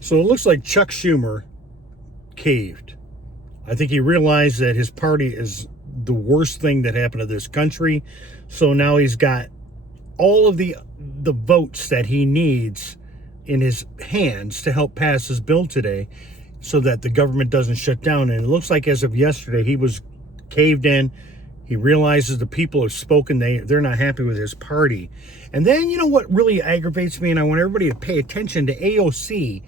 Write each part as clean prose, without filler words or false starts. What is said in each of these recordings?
So it looks like Chuck Schumer caved. I think he realized that his party is the worst thing that happened to this country. So now he's got all of the votes that he needs in his hands to help pass his bill today so that the government doesn't shut down. And it looks like as of yesterday, he was caved in. He realizes the people have spoken. They're not happy with his party. And then, you know what really aggravates me, and I want everybody to pay attention to AOC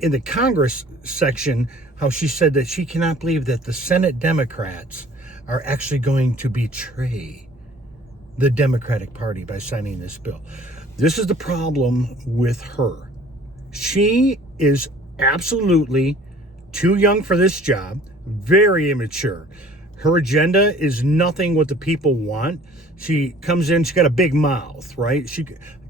in the Congress section, how she said that she cannot believe that the Senate Democrats are actually going to betray the Democratic Party by signing this bill. This is the problem with her. She is absolutely too young for this job, very immature. Her agenda is nothing what the people want. She comes in, she's got a big mouth, right?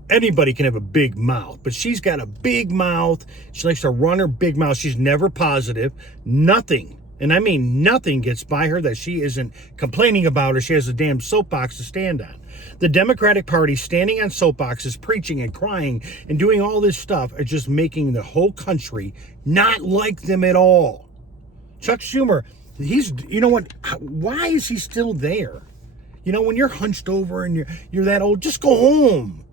Anybody can have a big mouth, but she's got a big mouth. She likes to run her big mouth. She's never positive. Nothing, and I mean nothing, gets by her that she isn't complaining about, or she has a damn soapbox to stand on. The Democratic Party standing on soapboxes, preaching and crying and doing all this stuff are just making the whole country not like them at all. Chuck Schumer, you know what? Why is he still there? You know, when you're hunched over and you're that old, just go home.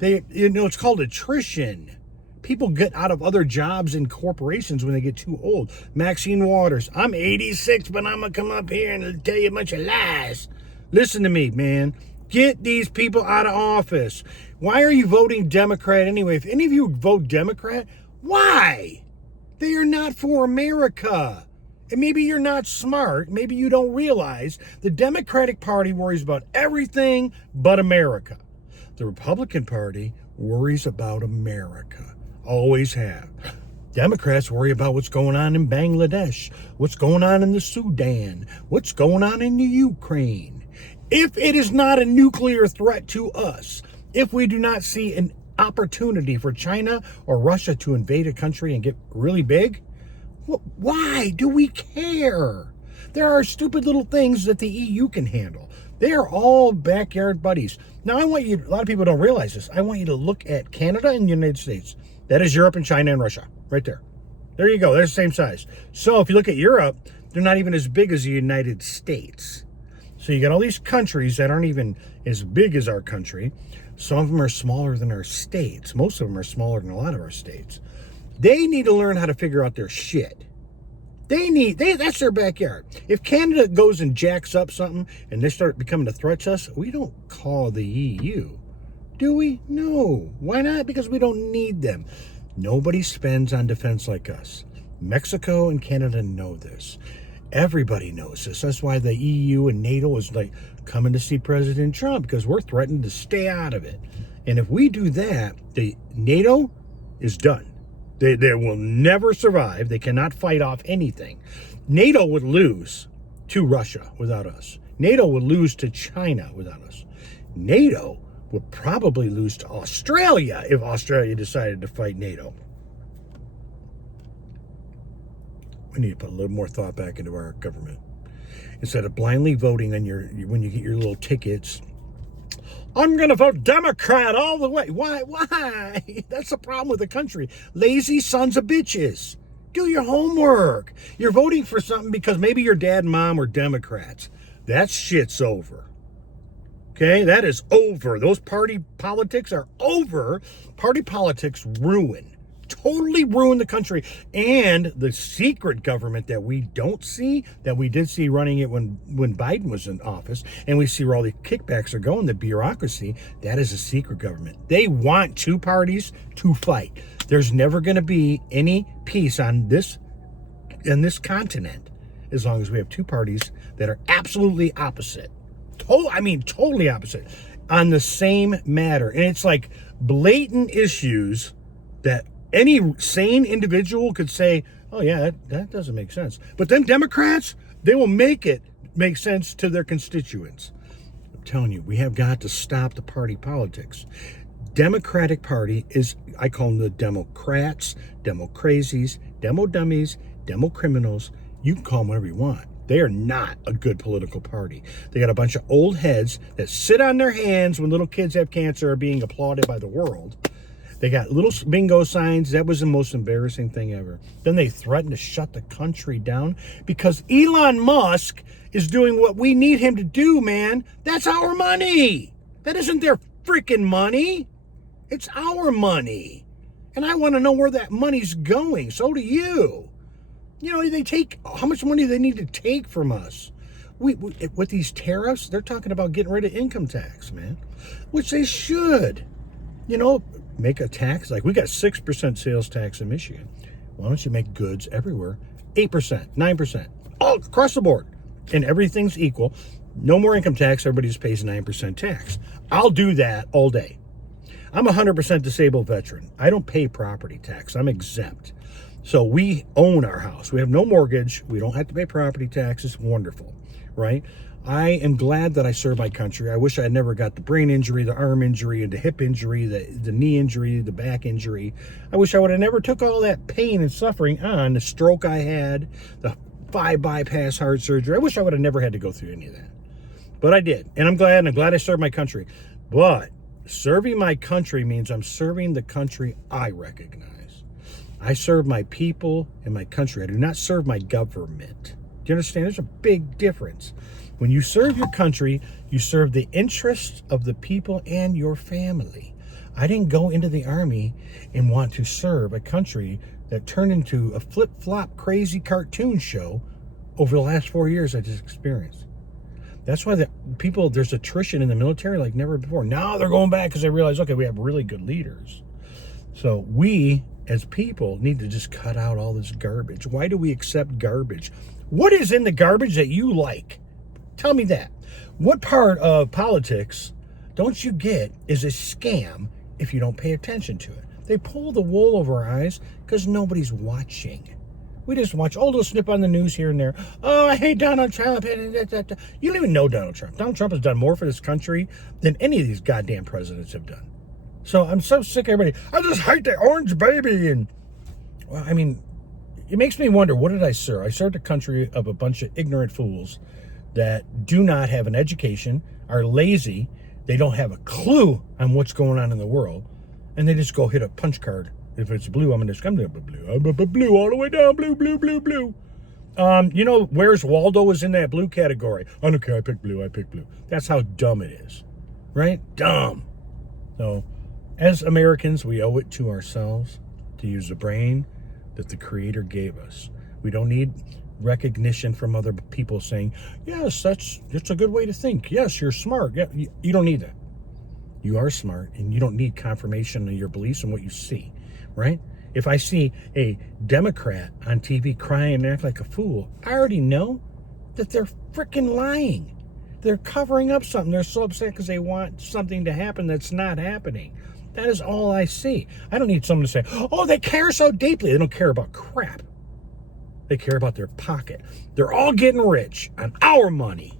It's called attrition. People get out of other jobs in corporations when they get too old. Maxine Waters, I'm 86, but I'm going to come up here and tell you a bunch of lies. Listen to me, man. Get these people out of office. Why are you voting Democrat anyway? If any of you vote Democrat, why? They are not for America. And maybe you're not smart. Maybe you don't realize the Democratic Party worries about everything but America. The Republican Party worries about America. Always have. Democrats worry about what's going on in Bangladesh, what's going on in the Sudan, what's going on in the Ukraine. If it is not a nuclear threat to us, if we do not see an opportunity for China or Russia to invade a country and get really big, why do we care? There are stupid little things that the EU can handle. They are all backyard buddies. Now, a lot of people don't realize this. I want you to look at Canada and the United States. That is Europe and China and Russia, right there. There you go. They're the same size. So if you look at Europe, they're not even as big as the United States. So you got all these countries that aren't even as big as our country. Some of them are smaller than our states. Most of them are smaller than a lot of our states. They need to learn how to figure out their shit. That's their backyard. If Canada goes and jacks up something and they start becoming a threat to us, we don't call the EU. Do we? No. Why not? Because we don't need them. Nobody spends on defense like us. Mexico and Canada know this. Everybody knows this. That's why the EU and NATO is like coming to see President Trump, because we're threatened to stay out of it. And if we do that, the NATO is done. They will never survive. They cannot fight off anything. NATO would lose to Russia without us. NATO would lose to China without us. NATO would probably lose to Australia if Australia decided to fight NATO. We need to put a little more thought back into our government. Instead of blindly voting on when you get your little tickets, I'm going to vote Democrat all the way. Why? That's the problem with the country. Lazy sons of bitches. Do your homework. You're voting for something because maybe your dad and mom were Democrats. That shit's over. Okay? That is over. Those party politics are over. Party politics totally ruin the country. And the secret government that we don't see, that we did see running it when Biden was in office, and we see where all the kickbacks are going, the bureaucracy, that is a secret government. They want two parties to fight. There's never going to be any peace in this continent as long as we have two parties that are absolutely opposite. Totally opposite on the same matter. And it's like blatant issues that any sane individual could say, oh yeah, that doesn't make sense. But then Democrats, they will make it make sense to their constituents. I'm telling you, we have got to stop the party politics. Democratic Party is, I call them the Democrats, Demo-crazies, Demo-dummies, Democriminals. You can call them whatever you want. They are not a good political party. They got a bunch of old heads that sit on their hands when little kids have cancer or being applauded by the world. They got little bingo signs. That was the most embarrassing thing ever. Then they threatened to shut the country down because Elon Musk is doing what we need him to do, man. That's our money. That isn't their freaking money. It's our money. And I want to know where that money's going. So do you. You know, they take, how much money they need to take from us. With these tariffs, they're talking about getting rid of income tax, man. Which they should. You know, make a tax. Like, we got 6% sales tax in Michigan. Why don't you make goods everywhere 8%, 9%, all across the board, and everything's equal. No more income tax. Everybody just pays 9% tax. I'll do that all day. I'm a 100% disabled veteran. I don't pay property tax. I'm exempt. So we own our house. We have no mortgage. We don't have to pay property taxes. Wonderful, right? I am glad that I served my country. I wish I had never got the brain injury, the arm injury, the hip injury, the knee injury, the back injury. I wish I would have never took all that pain and suffering on, the stroke I had, the 5 bypass heart surgery. I wish I would have never had to go through any of that. But I did, and I'm glad I served my country. But serving my country means I'm serving the country I recognize. I serve my people and my country. I do not serve my government. Do you understand? There's a big difference. When you serve your country, you serve the interests of the people and your family. I didn't go into the army and want to serve a country that turned into a flip-flop crazy cartoon show over the last 4 years I just experienced. That's why there's attrition in the military like never before. Now they're going back because they realize, okay, we have really good leaders. So we, as people, need to just cut out all this garbage. Why do we accept garbage? What is in the garbage that you like? Tell me that. What part of politics don't you get is a scam if you don't pay attention to it? They pull the wool over our eyes because nobody's watching. We just watch, oh, they'll snip on the news here and there. Oh, I hate Donald Trump. You don't even know Donald Trump. Donald Trump has done more for this country than any of these goddamn presidents have done. So I'm so sick of everybody. I just hate the orange baby. And, well, I mean, it makes me wonder, what did I serve? I served a country of a bunch of ignorant fools that do not have an education, are lazy, they don't have a clue on what's going on in the world, and they just go hit a punch card. If it's blue, I'm going to come to blue. I'm blue all the way down, blue, blue, blue, blue. You know, Where's Waldo is in that blue category. I don't care, I pick blue. That's how dumb it is, right? Dumb. So, as Americans, we owe it to ourselves to use the brain that the Creator gave us. We don't need recognition from other people saying, yes, that's a good way to think. Yes, you're smart. Yeah, you don't need that. You are smart, and you don't need confirmation of your beliefs and what you see, right? If I see a Democrat on TV crying and act like a fool, I already know that they're freaking lying. They're covering up something. They're so upset because they want something to happen that's not happening. That is all I see. I don't need someone to say, oh, they care so deeply. They don't care about crap. They care about their pocket. They're all getting rich on our money.